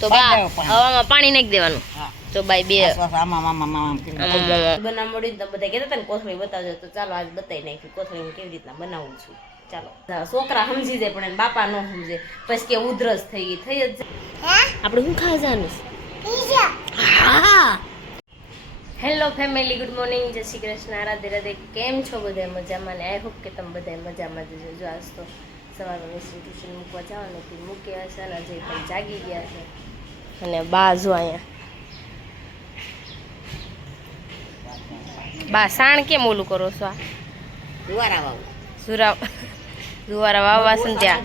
તો બા હવામાં પાણી નાખી દેવાનું. તો બાય બે બનાવ મળી તો બધા કહેતા હતા ને કોથળી બતાવજો, તો ચાલો આજ બતાવી નાખી કોથળી હું કેવી રીતના બનાવું છું. ચાલો છોકરા સમજી જાય પણ બાપા ન સમજે, પછી કે ઉધરસ થઈ ગઈ થઈ જ આપણે શું ખાવા જવાનું? હા. હેલો ફેમિલી, ગુડ મોર્નિંગ, જય શ્રી કૃષ્ણ, રાધે રાધે. કેમ છો બધા? મજામાં ને? આઈ હોપ કે તમે બધા મજામાં જ જો. આજ તો સવારમાં મિશ્રી ટ્યુશન મૂકવા જવાનું હતું, મૂક્યા છે ને હજી પણ જાગી ગયા છે. અને બા જો અહીંયા બા સાણ કેમ ઓલું કરો છો? આ જુવારા વાવવા છે ને ત્યાં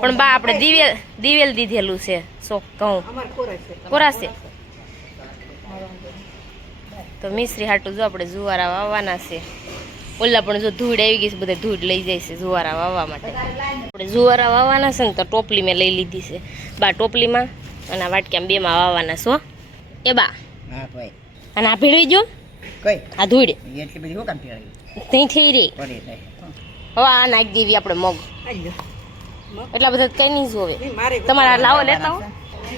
પણ બા આપણે દિવેલ દીધેલું છે. શોખ ઘઉં કોરાશે તો મિશ્રી હાટું જો આપણે જુવારા વાવવાના છે. ઓલા પણ જો ધૂળ આવી ગઈ છે, બધા ધૂળ લઈ જાય છે જુવારા વાવવા માટે. આપણે જુવારા વાવવાના છે ને તો ટોપલી મેં લઈ લીધી છે બા. ટોપલીમાં અને આ વાટક્યામાં બેમાં વાવવાના છો એ બા. અને આ ભેળવી જો આ ધૂળ ત્યાં થઈ રહી. હવે આ નાખી દેવી આપણે મગ. એટલા બધા કઈ નહીં જોવે તમારે લાવો લેતા હો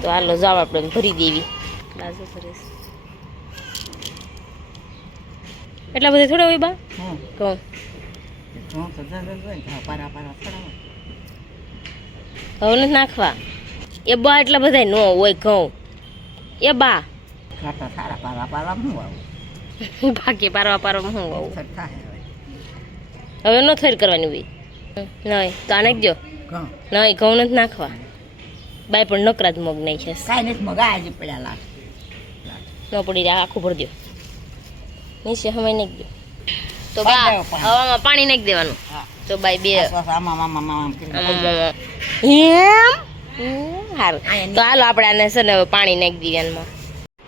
તો હાલો જાવ આપણે ભરી દેવી. બાજુ સરસ એટલા બધા થોડા હોય બા કહું હવે નથી નાખવા એ બા. એટલા બધા ન હોય ઘઉં એ બા. ભાગ્ય પારવા પારવા હું આવું હવે ન થર કરવાની હોય નહીં તો આ નાખજો. નહીં ઘઉં નથી નાખવા બાય પણ નકરા જ મગ નાખ્યા ન પડી રહ્યા આખું ભરી દો નીચે હમાઈ નાખી દો. તો બા હવામાં પાણી નાખી દેવાનું. તો બાય બે એમ સારું. તો હાલો આપણે આને છે ને પાણી નાખી દઈએ એમાં.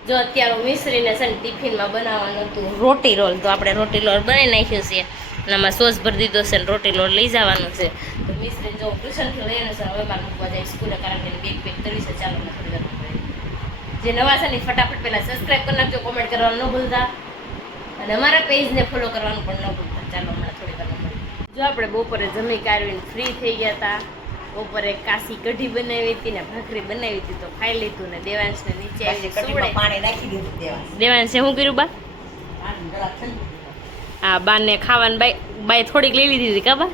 જો અત્યારે મિશ્રીને છે ને ટિફિનમાં બનાવવાનું હતું રોટી રોલ, તો આપણે રોટી રોલ બનાવી નાખ્યું છે અને આમાં સોસ ભરી દીધો છે ને રોટી રોલ લઈ જવાનું છે. તો મિશ્રી જો ટ્યુશનથી લઈને છે હવે બાર મૂકવા જાય સ્કૂલે, કારણ કે બેગ પેક કરવી છે. ચાલો થોડી વાર જે નવા છે ને ફટાફટ પહેલાં સબસ્ક્રાઈબ કરી નાખજો, કોમેન્ટ કરવાનું ન ભૂલતા અને અમારા પેજને ફોલો કરવાનું પણ ન ભૂલતા. ચાલો હમણાં થોડી વાર જો આપણે બપોરે જમી કાઢવીને ફ્રી થઈ ગયા હતા. બપોરે કાશી કઢી બનાવી હતી ને ભાખરી બનાવી હતી તો ખાઈ લીધું ને દેવાંશને નીચે પાણી નાખી દીધું. દેવાંશે શું કર્યું બા? હા બાને ખાવાનું બાય થોડીક લઈ લીધી હતી કા બા?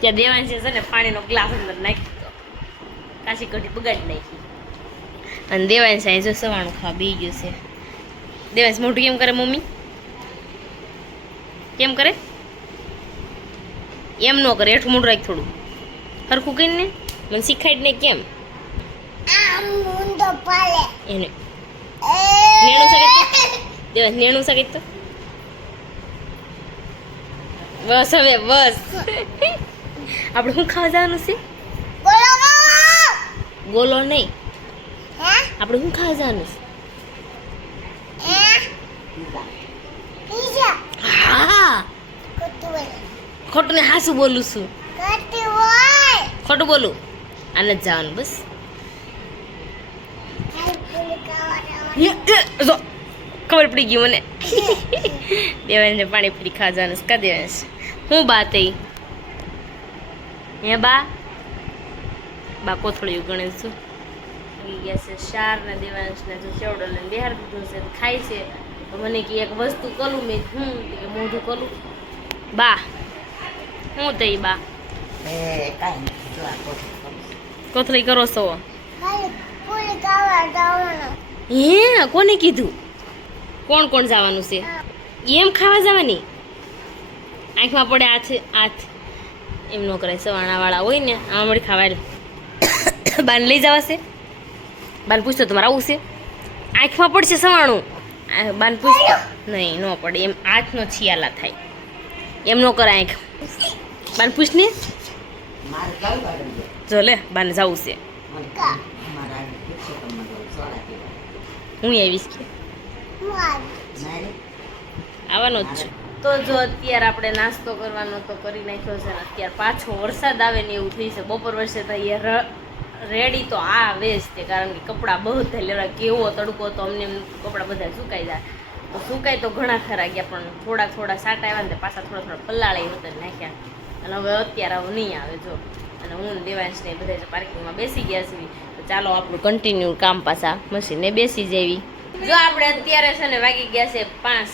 ત્યાં દેવાંશે છે ને પાણીનો ગ્લાસ અંદર નાખી દીધો, કાશી કઢી બગાડી નાખી. અને દેવાંશ અહીં જો સવાણું ખાવા બી ગયું છે. દેવાંશ મોઢું કેમ કરે મમ્મી? કેમ કરે? એમ ન કરે, હેઠું મોઢું રાખ થોડું હરખું કરીને મને શીખાડી ને કેમ એને નેણું શકે દેવાંશ નેણું શકે તો બસ હવે બસ. આપણે શું ખાવા જવાનું છે? બોલો નહીં, આપણે શું ખાવા જવાનું છે? હા ખોટું ને હાસું બોલું છું? ખોટું બોલું આને જ જવાનું બસ. ખબર પડી ગઈ મને. દેવાંશને પાણીપુરી ખાવા જવાનું છે કા દેવાંશ? હું બા થઈ હે બા? બા કોથળીયું ગણેશ છું ગયા છે શાર ને દેવાંશને જો ચેવડો લઈને બિહાર દીધું છે ખાય છે. તો મને કે એક વસ્તુ કરું મેં કે મોઢું કરું બા. હું થઈ બા? કોથળી કરો છો? હે કોને કીધું? કોણ કોણ જવાનું છે? એમ ખાવા જવાની? આંખમાં પડે હાથ એમ ન કરાય. સવાણાવાળા હોય ને આમાં મળી ખાવા બાને લઈ જવાશે. બાને પૂછતો તમારે આવું છે? આંખમાં પડશે સવાણું. બાને પૂછતો નહીં ન પડે એમ, હાથનો છિયાલા થાય એમ ન કરાય. આંખ બાને પૂછ ને જો લે બાને જવું છે. હું આવીશ કે આવવાનો જ છું. તો જો અત્યારે આપણે નાસ્તો કરવાનો તો કરી નાખ્યો છે ને અત્યારે પાછો વરસાદ આવે ને એવું થઈ છે. બપોર વર્ષે તો અહીંયા રેડી તો આવે જ તે, કારણ કે કપડાં બધા લેવા કેવો તડકો તો અમને કપડાં બધા સુકાઈ જાય. તો સુકાય તો ઘણા ખરા ગયા પણ થોડા સાટા આવ્યા ને પાછા થોડા પલાળે હતા નાખ્યા અને હવે અત્યારે હવે નહીં આવે. જો અને હું દેવાંશ ને બધા પાર્કિંગમાં બેસી ગયા છીએ. તો ચાલો આપણું કન્ટિન્યુ કામ પાછા મશીને બેસી જવી. જો આપણે અત્યારે છે ને વાગી ગયા છે 5.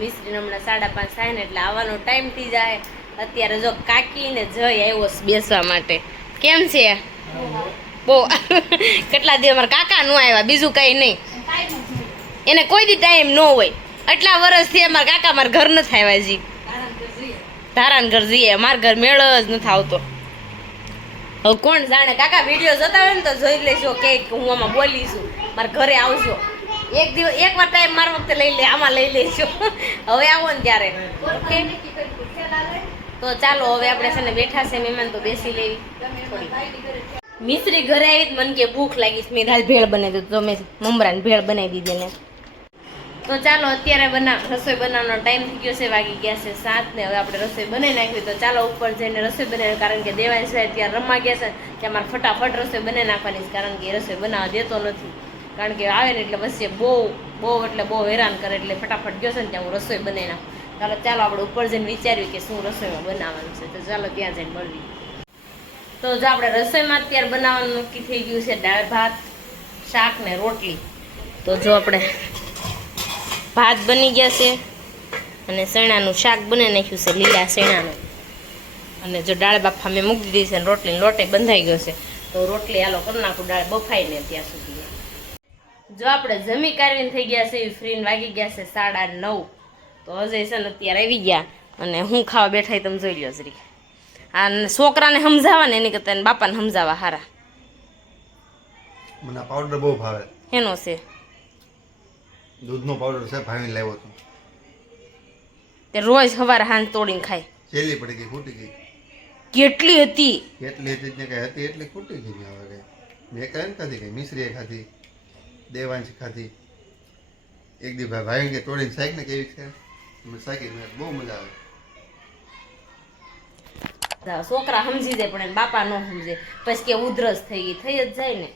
મિસ્ત્રી હમણાં 5:30 થાય ને એટલે આવવાનો ટાઈમ થઈ જાય. અત્યારે જો કાકી ને જય આવ્યો બેસવા માટે. કેમ છે? બહુ કેટલા દિવસ મારા કાકા નો આવ્યા, બીજું કઈ નહીં. એને કોઈ દી ટાઈમ ન હોય. આટલા વર્ષથી અમારા કાકા મારા ઘર નથી આવ્યા. હજી ધારાન ઘર જઈએ, મારા ઘર મેળ જ નથી આવતો. હવે કોણ જાણે, કાકા વિડીયો જોતા હોય ને તો જોઈ લેશો કે હું આમાં બોલીશું. મારા ઘરે આવજો એકવાર ટાઈમ મારા વખતે લઈ લે, આમાં લઈ લેજો. હવે આવો ને ત્યારે. ઓકે, તો ચાલો હવે આપણે છે ને બેઠા છે મહેમાન, તો બેસી લેવી. મિસ્ત્રી ઘરે આવી મને કે ભૂખ લાગી છે, મેં દાલ ભેળ બનાવી દીધું, તો મેં મમરાની ભેળ બનાવી દીધી ને. તો ચાલો અત્યારે રસોઈ બનાવવાનો ટાઈમ થઈ ગયો છે, વાગી ગયા છે 7 ને. હવે આપણે રસોઈ બનાવી નાખવી. તો ચાલો ઉપર જઈને રસોઈ બનાવી, કારણ કે દેવાંશ સાહેબ ત્યાં રમવા ગયા છે, ત્યાં મારે ફટાફટ રસોઈ બનાવી નાખવાની છે, કારણ કે એ રસોઈ બનાવવા દેતો નથી. કારણ કે આવે ને એટલે વચ્ચે બહુ હેરાન કરે, એટલે ફટાફટ ગયો છે ને ત્યાં હું રસોઈ બનાવી નાખું. ચાલો આપણે ઉપર જઈને વિચાર્યું કે શું રસોઈમાં બનાવવાનું છે. તો ચાલો ત્યાં જઈને મળવી. તો જો આપણે રસોઈમાં અત્યારે બનાવવાનું નક્કી થઈ ગયું છે દાળ ભાત, શાક ને રોટલી. તો જો આપણે ભાત બની ગયા છે અને ચણાનું શાક બની નાખ્યું છે, લીલા ચણાનું. અને જો દાળ બાફા મેં મૂકી દીધી છે, રોટલી લોટે બંધાઈ ગયો છે. તો રોટલી હાલો કરી નાખું, દાળ બફાઈ ને ત્યાં સુધી. જો આપણે જમી કાઢીને થઈ ગયા છે ફ્રીને, વાગી ગયા છે 9:30. તો અજય છે ને અત્યારે આવી ગયા અને હું ખાવા બેઠા, તમે જોઈ લો જરી. આ છોકરાને સમજાવવા ને એની કરતા બાપાને સમજાવવા હારા. મને પાવડર બહુ ભાવે. એનો છે દૂધનો પાવડર છે, ભાવીને લાવ્યો હતો. તે રોજ સવારે હાંજ તોડીને ખાય. છેલ્લી પડી ગઈ, ફૂટી ગઈ. કેટલી હતી ને કઈ હતી એટલે ફૂટી ગઈ. ને હવે મેં કઈ ખાધી, કઈ મિશ્રીએ ખાધી, દેવાંશ ખાધી. એક દી ભાઈ કે તોડીને શાક ને કેવી છે, શાકી બહુ મજા આવે. છોકરા સમજી જાય પણ એને બાપા ન સમજે, પછી કે ઉધરસ થઈ જ જાય ને.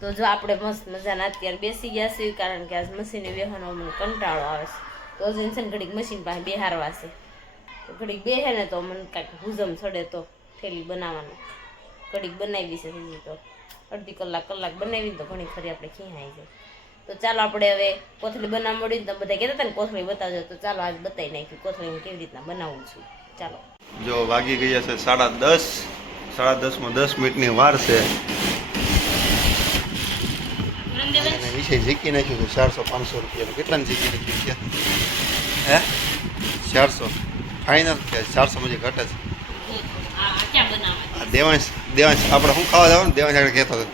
તો જો આપણે મસ્ત મજાના અત્યારે બેસી ગયા છીએ, કારણ કે આજ મશીને બેહવાનો મને કંટાળો આવે છે. તો હજી છે ને ઘડીક મશીન પાસે બેહારવા છે. તો ઘડીક બેહે ને તો મને કાંઈક હુજમ ચડે, તો થેલી બનાવવાનું ઘડીક બનાવી છે. હજી તો અડધી કલાક બનાવીને તો ઘણી ખરી આપણે ખીહાઈ જાય. તો ચાલો આપણે હવે કોથળી બનાવવા મળી ને, તો બધા કહેતા હતા ને કોથળી બતાવજો. તો ચાલો આજ બતાવી નાખ્યું કોથળી હું કેવી રીતના બનાવું છું. ચાલો. જો વાગી ગયા છે 10:30. 10:30 10 મિનિટની વાર છે. વિષય ઝીકી નાખ્યું છે 400-500 રૂપિયાનું. કેટલાને ઝીકી નાખ્યું છે? હે 400 ફાઇનલ કે 400 પછી ઘટે છે? દેવાંશ આપણે શું ખાવા જવાનું? દેવાંશ આગળ કહેતો હતો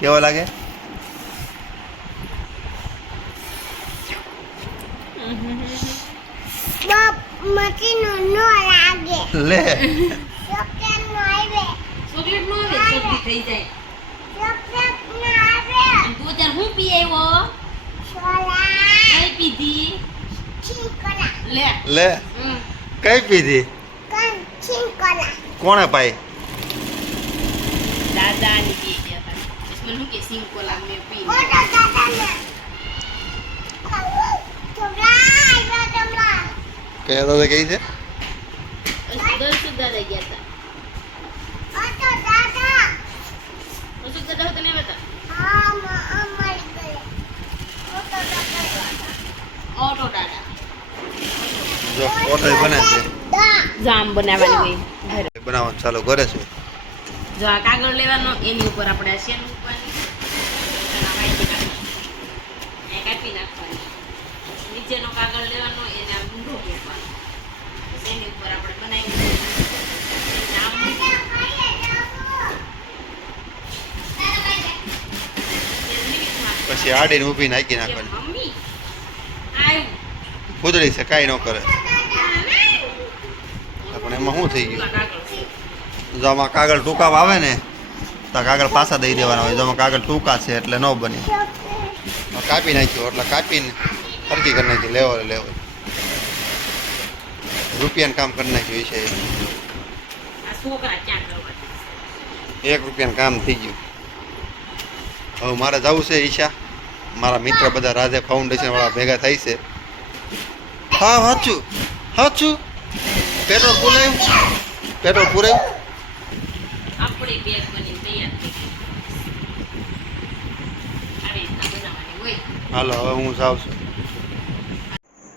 કેવો લાગે? લે ચોકલેટ નો આવે, ચોકલેટ થઈ જાય. તું અત્યારે હું પી આવ્યો? કઈ પીધી? લે કઈ પીધી? કોણે પાઈ? દાદાની પી ગયા હતા. મને શું કે સિંકોલા મેં પી. કયા દાદા કઈ છે? 10 દાદા ગયા હતા. દાદા તને બતા ઓટો દાદા જો કોટરી બને છે, જામ બનાવવાની હોય ઘરે. બનાવવાનું ચાલુ કરે છે. જો આ કાગળ લેવાનો, એની ઉપર આપણે શેન મૂકવાની, કાપી નાખવાની. નીચેનો કાગળ લેવાનો, એને આમ ઊંધો મૂકવાનો, એની ઉપર આપણે બનાવી. પછી આડીને ઊભી નાખી નાખવાની. મમ્મી આય કુદડી છે, કાંઈ ન કરે. પણ એમાં શું થઈ ગયું? જો આમાં કાગળ ટૂંકા આવે ને તો કાગળ પાછા દઈ દેવાના હોય. જો આમાં કાગળ ટૂંકા છે એટલે ન બને. કાપી નાખ્યો એટલે કાપીને ફરકી કરી નાખી. લેવો રૂપિયાનું કામ કરી નાખ્યું છે. ₹1 કામ થઈ ગયું. હવે મારે જવું છે ઈશા. મારા મિત્ર બધા રાધે ફાઉન્ડેશન વાળા ભેગા થાય છે. હા સાચું પેટ્રોલ ફૂલ આવ્યું. પેટ્રોલ પૂરે આપણી બેગ બની તૈયાર થઈ ગઈ આવી રીતના બનાવવાની હોય. હાલો હવે હું જાઉં છું.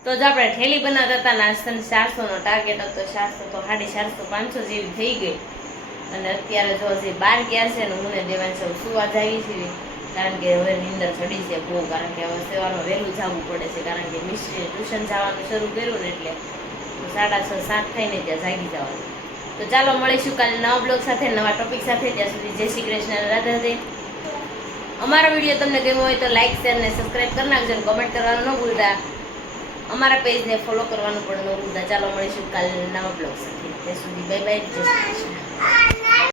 તો જ આપણે ઠેલી બનાવતા હતા નાસ્તાને 400 નો ટાર્ગેટ હતો. 400 તો 450 500 જેવી થઈ ગઈ. અને અત્યારે જો હજી 12 ગયા છે ને હું ને દેવાંશ સુવા જાવી છીએ, કારણ કે હવે નીંદર ચડી છે બહુ, કારણ કે હવે સવારમાં વહેલું જવું પડે છે, કારણ કે મિસ્ત્રીએ ટ્યુશન જવાનું શરૂ કર્યું ને એટલે તો 6:30 7 થઈને ત્યાં જાગી જવાનું. તો ચાલો મળીશું કાલે નવા બ્લોગ સાથે, નવા ટોપિક સાથે. ત્યાં સુધી જય શ્રી કૃષ્ણ, રાધે રાધે. અમારો વિડીયો તમને ગમ્યો હોય તો લાઈક શેર ને સબસ્ક્રાઈબ કરી નાખજો, કમેન્ટ કરવાનું ન ભૂલતા, અમારા પેજને ફોલો કરવાનું પણ ન ભૂલતા. ચાલો મળીશું કાલે નવા બ્લોગ સાથે. ત્યાં સુધી બાય બાય, જય શ્રી કૃષ્ણ.